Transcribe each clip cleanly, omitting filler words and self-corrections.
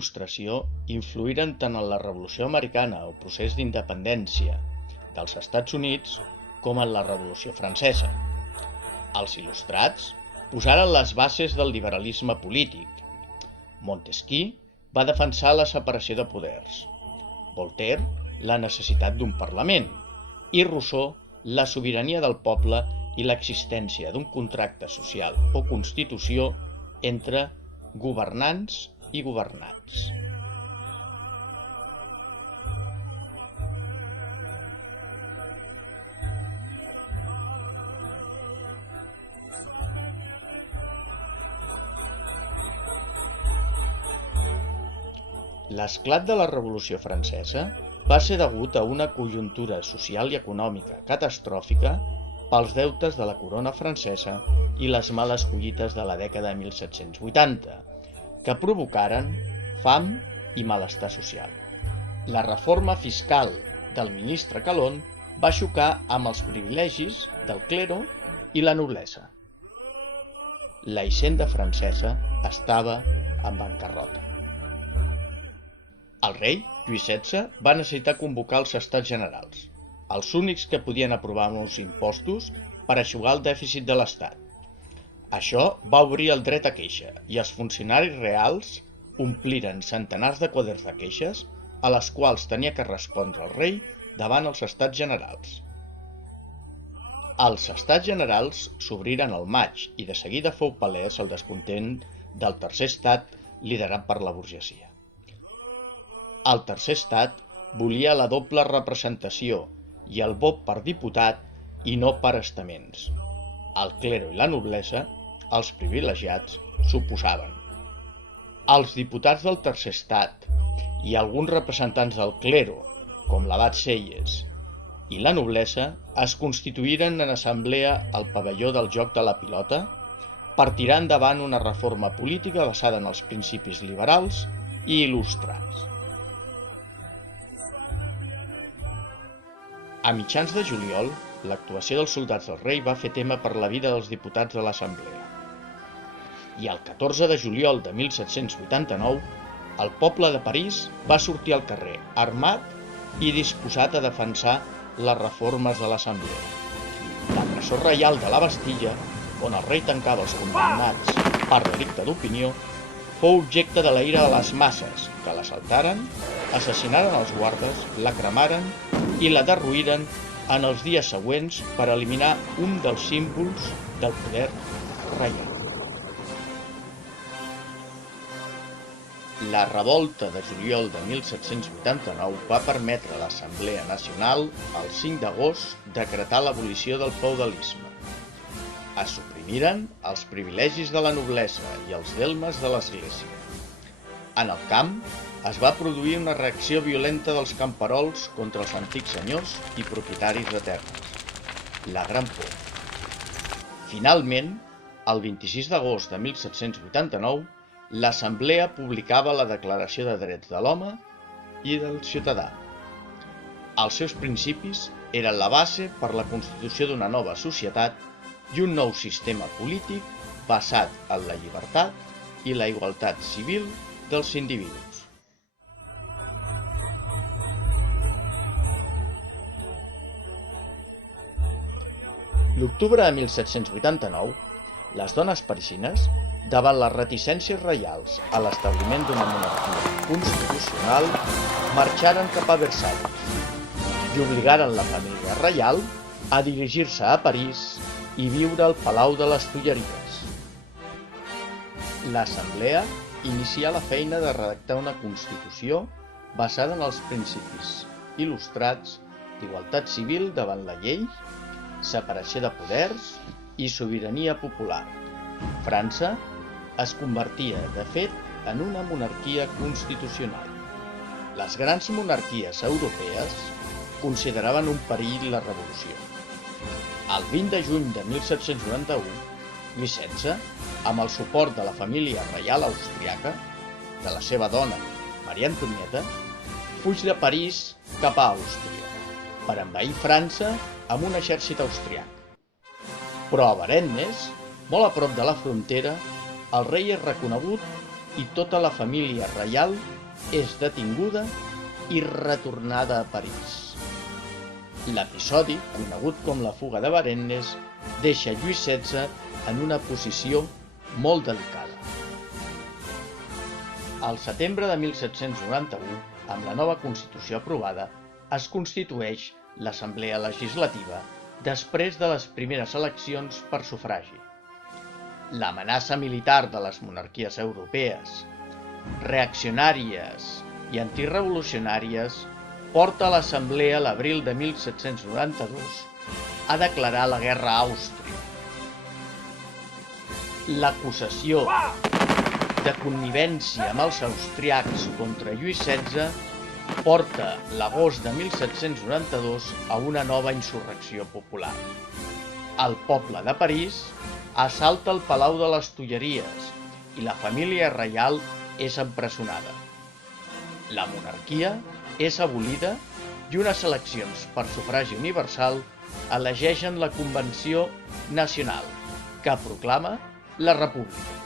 l'Il·lustració influïren tant en la Revolució Americana o procés d'independència dels Estats Units com en la Revolució Francesa. Els il·lustrats posaren les bases del liberalisme polític. Montesquieu va defensar la separació de poders, Voltaire la necessitat d'un parlament i Rousseau la sobirania del poble i l'existència d'un contracte social o constitució entre governants i governats. L'esclat de la Revolució Francesa va ser degut a una conjuntura social i econòmica catastròfica pels deutes de la corona francesa i les males collites de la dècada de 1780, que provocaren fam i malestar social. La reforma fiscal del ministre Calonne va xocar amb els privilegis del clero i la noblesa. La hisenda francesa estava en bancarrota. El rei, Lluís XVI, va necessitar convocar els Estats Generals, els únics que podien aprovar nous impostos per eixugar el dèficit de l'Estat. Això va obrir el dret a queixa i els funcionaris reals ompliren centenars de quaders de queixes a les quals tenia que respondre el rei davant els Estats Generals. Els Estats Generals s'obriren al maig i de seguida fou palès el descontent del tercer estat liderat per la burgesia. El tercer estat volia la doble representació i el vot per diputat i no per estaments. El clero i la noblesa, els privilegiats, s'oposaven. Els diputats del tercer estat i alguns representants del clero, com l'abat Selles, i la noblesa es constituïren en assemblea al pavelló del joc de la pilota per tirar endavant una reforma política basada en els principis liberals i il·lustrats. A mitjans de juliol, l'actuació dels soldats del rei va fer tema per la vida dels diputats de l'Assemblea. I el 14 de juliol de 1789, el poble de París va sortir al carrer, armat i disposat a defensar les reformes de l'Assemblea. La presó reial de la Bastilla, on el rei tancava els condemnats per delicte d'opinió, fou objecte de la ira de les masses, que l'assaltaren, assassinaren els guardes, la cremaren i la derruïren en els dies següents per eliminar un dels símbols del poder reial. La revolta de juliol de 1789 va permetre a l'Assemblea Nacional, el 5 d'agost, decretar l'abolició del feudalisme. Es suprimiren els privilegis de la noblesa i els delmes de l'Església. En el camp, es va produir una reacció violenta dels camperols contra els antics senyors i propietaris de terres. La Gran Por. Finalment, el 26 d'agost de 1789, l'Assemblea publicava la Declaració de Drets de l'Home i del Ciutadà. Els seus principis eren la base per la constitució d'una nova societat i un nou sistema polític basat en la llibertat i la igualtat civil dels individus. L'octubre de 1789, les dones parisines, davant les reticències reials a l'establiment d'una monarquia constitucional, marxaren cap a Versalles i obligaren la família reial a dirigir-se a París i viure al Palau de les Tulleries. L'Assemblea inicià la feina de redactar una constitució basada en els principis il·lustrats d'igualtat civil davant la llei, separació de poders i sobirania popular. França es convertia, de fet, en una monarquia constitucional. Les grans monarquies europees consideraven un perill la revolució. El 20 de juny de 1791, Lluís XVI, amb el suport de la família reial austríaca, de la seva dona, Maria Antonieta, fuig de París cap a Àustria, per envair França amb un exèrcit austríac. Però a Varennes, molt a prop de la frontera, el rei és reconegut i tota la família reial és detinguda i retornada a París. L'episodi, conegut com la fuga de Varennes, deixa Lluís XVI en una posició molt delicada. Al setembre de 1791, amb la nova Constitució aprovada, es constitueix l'Assemblea Legislativa després de les primeres eleccions per sufragi. L'amenaça militar de les monarquies europees, reaccionàries i antirevolucionàries, porta l'Assemblea l'abril de 1792 a declarar la guerra a Àustria. L'acusació de connivència amb els austriacs contra Lluís XVI porta l'agost de 1792 a una nova insurrecció popular. El poble de París assalta el Palau de les Tulleries i la família reial és empresonada. La monarquia és abolida i unes eleccions per sufragi universal elegeixen la Convenció Nacional, que proclama la República.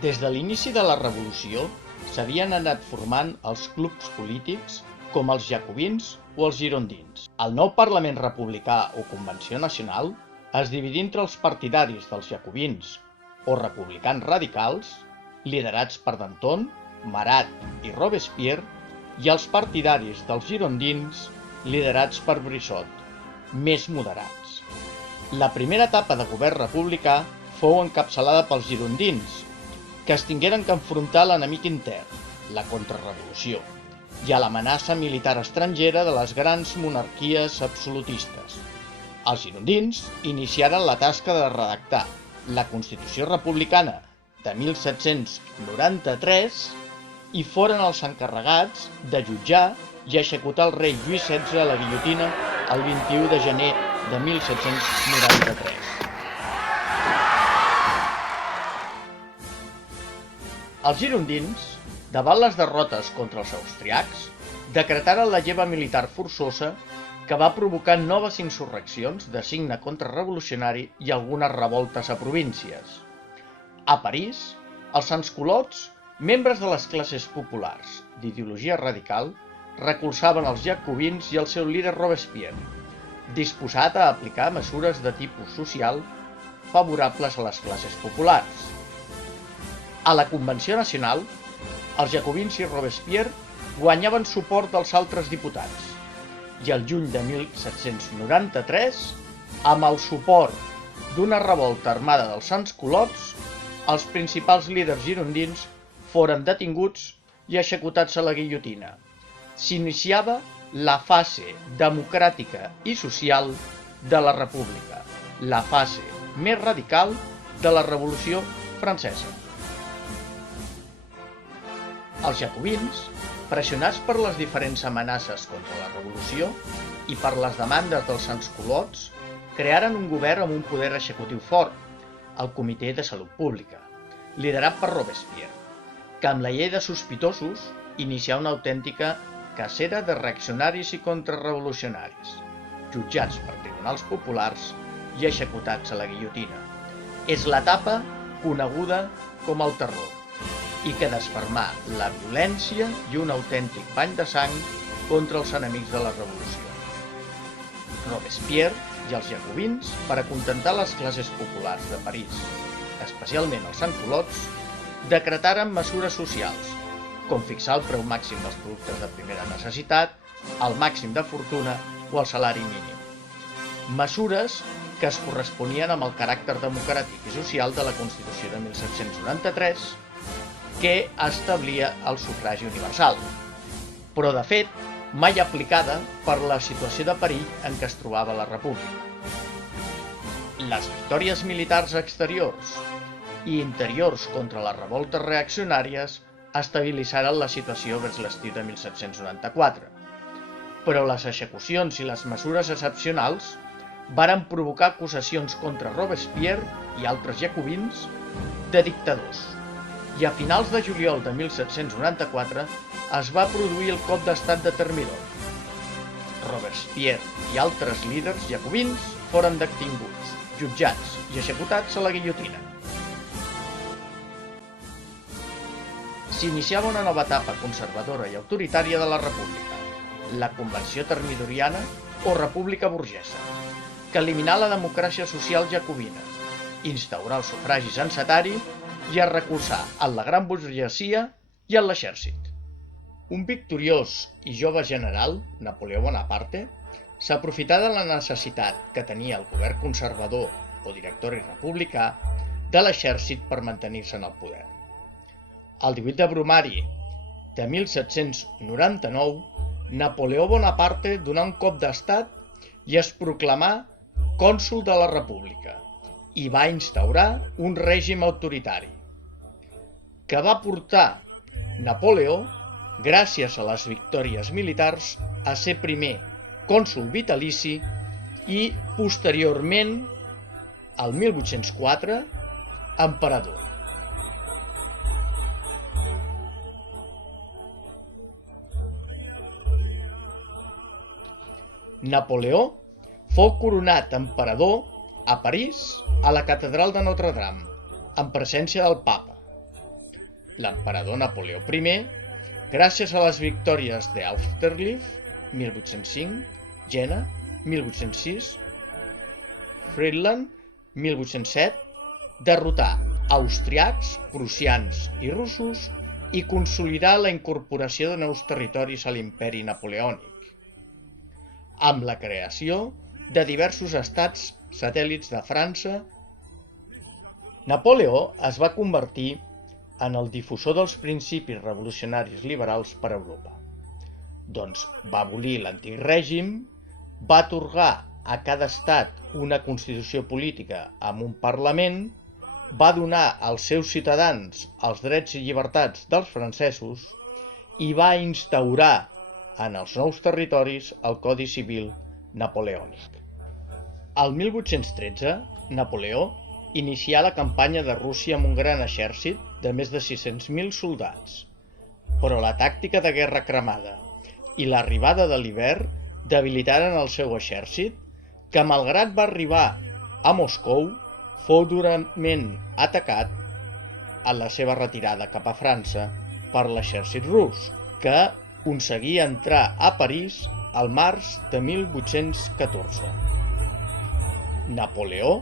Des de l'inici de la Revolució s'havien anat formant els clubs polítics com els jacobins o els girondins. El nou Parlament republicà o Convenció Nacional es dividí entre els partidaris dels jacobins o republicans radicals, liderats per Danton, Marat i Robespierre, i els partidaris dels girondins, liderats per Brissot, més moderats. La primera etapa de govern republicà fou encapçalada pels girondins, que es tingueren que enfrontar a l'enemic intern, la contrarrevolució, i a l'amenaça militar estrangera de les grans monarquies absolutistes. Els girondins iniciaren la tasca de redactar la Constitució Republicana de 1793 i foren els encarregats de jutjar i executar el rei Lluís XVI a la guillotina el 21 de gener de 1793. Els girondins, davant les derrotes contra els austriacs, decretaren la lleva militar forçosa que va provocar noves insurreccions de signe contrarrevolucionari i algunes revoltes a províncies. A París, els sansculots, membres de les classes populars d'ideologia radical, recolzaven els jacobins i el seu líder Robespierre, disposat a aplicar mesures de tipus social favorables a les classes populars. A la Convenció Nacional, els jacobins i Robespierre guanyaven suport dels altres diputats i el juny de 1793, amb el suport d'una revolta armada dels sansculots, els principals líders girondins foren detinguts i executats a la guillotina. S'iniciava la fase democràtica i social de la República, la fase més radical de la Revolució Francesa. Els jacobins, pressionats per les diferents amenaces contra la revolució i per les demandes dels sansculots, crearen un govern amb un poder executiu fort, el Comitè de Salut Pública, liderat per Robespierre, que amb la llei de sospitosos inicià una autèntica cacera de reaccionaris i contrarrevolucionaris, jutjats per tribunals populars i executats a la guillotina. És l'etapa coneguda com el terror, i que desfermà la violència i un autèntic bany de sang contra els enemics de la revolució. Robespierre i els jacobins, per acontentar les classes populars de París, especialment els sansculots, decretaren mesures socials, com fixar el preu màxim dels productes de primera necessitat, el màxim de fortuna o el salari mínim. Mesures que es corresponien amb el caràcter democràtic i social de la Constitució de 1793, que establia el sufragi universal, però de fet mai aplicada per la situació de perill en què es trobava la República. Les victòries militars exteriors i interiors contra les revoltes reaccionàries estabilitzaren la situació vers l'estiu de 1794, però les execucions i les mesures excepcionals varen provocar acusacions contra Robespierre i altres jacobins de dictadors, i a finals de juliol de 1794 es va produir el cop d'estat de Thermidor. Robespierre i altres líders jacobins foren detinguts, jutjats i executats a la guillotina. s'iniciava una nova etapa conservadora i autoritària de la república, la Convenció Termidoriana o República Burgesa, que eliminà la democràcia social jacobina, instaurà el sufragi censatari i es recolzà en la gran burgesia i en l'exèrcit. Un victoriós i jove general, Napoleó Bonaparte, s'aprofità de la necessitat que tenia el govern conservador o directori republicà de l'exèrcit per mantenir-se en el poder. El 18 de bromari de 1799, Napoleó Bonaparte donà un cop d'estat i es proclamà cònsol de la República i va instaurar un règim autoritari, que va portar Napoleó, gràcies a les victòries militars, a ser primer cònsol vitalici i, posteriorment, al 1804, emperador. Napoleó fou coronat emperador a París, a la catedral de Notre-Dame, en presència del papa. L'emperador Napoleó I, gràcies a les victòries d'Austerlitz, 1805, Jena, 1806, Friedland, 1807, derrotar austriacs, prussians i russos i consolidar la incorporació de nous territoris a l'imperi napoleònic, amb la creació de diversos estats satèl·lits de França. Napoleó es va convertir en el difusor dels principis revolucionaris liberals per a Europa. Doncs va abolir l'antic règim, va atorgar a cada estat una constitució política amb un parlament, va donar als seus ciutadans els drets i llibertats dels francesos i va instaurar en els nous territoris el Codi Civil napoleònic. El 1813, Napoleó inicià la campanya de Rússia amb un gran exèrcit de més de 600.000 soldats, però la tàctica de guerra cremada i l'arribada de l'hivern debilitaren el seu exèrcit, que malgrat va arribar a Moscou, fou durament atacat en la seva retirada cap a França per l'exèrcit rus, que aconseguia entrar a París al març de 1814. Napoleó,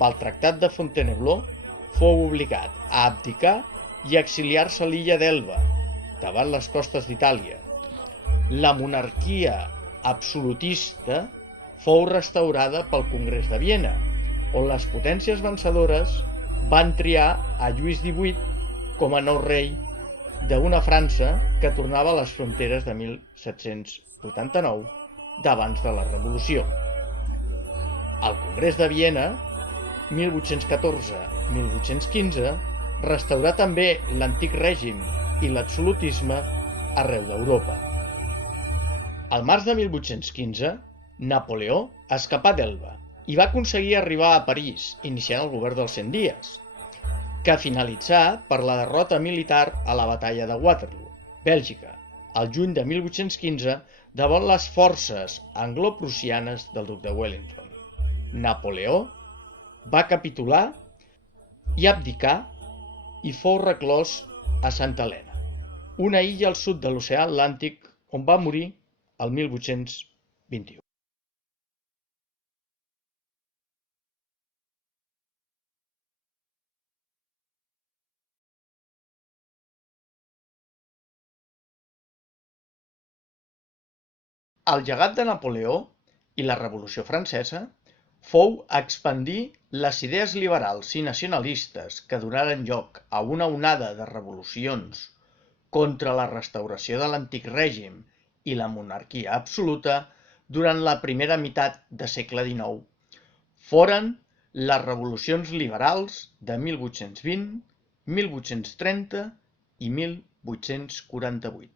pel Tractat de Fontainebleau, fou obligat a abdicar i exiliar-se a l'illa d'Elba, davant les costes d'Itàlia. La monarquia absolutista fou restaurada pel Congrés de Viena, on les potències vencedores van triar a Lluís XVIII com a nou rei d'una França que tornava a les fronteres de 1789, d'abans de la Revolució. El Congrés de Viena, 1814-1815, restaurà també l'antic règim i l'absolutisme arreu d'Europa. Al març de 1815, Napoleó escapà d'Elba i va aconseguir arribar a París, iniciant el govern dels 100 dies, que finalitzà per la derrota militar a la batalla de Waterloo, Bèlgica, al juny de 1815, davant les forces anglo-prussianes del duc de Wellington. Napoleó va capitular i abdicar i fou reclòs a Santa Helena, una illa al sud de l'oceà Atlàntic on va morir el 1821. El llegat de Napoleó i la Revolució Francesa fou expandir les idees liberals i nacionalistes que donaren lloc a una onada de revolucions contra la restauració de l'antic règim i la monarquia absoluta durant la primera meitat del segle XIX. Foren les revolucions liberals de 1820, 1830 i 1848.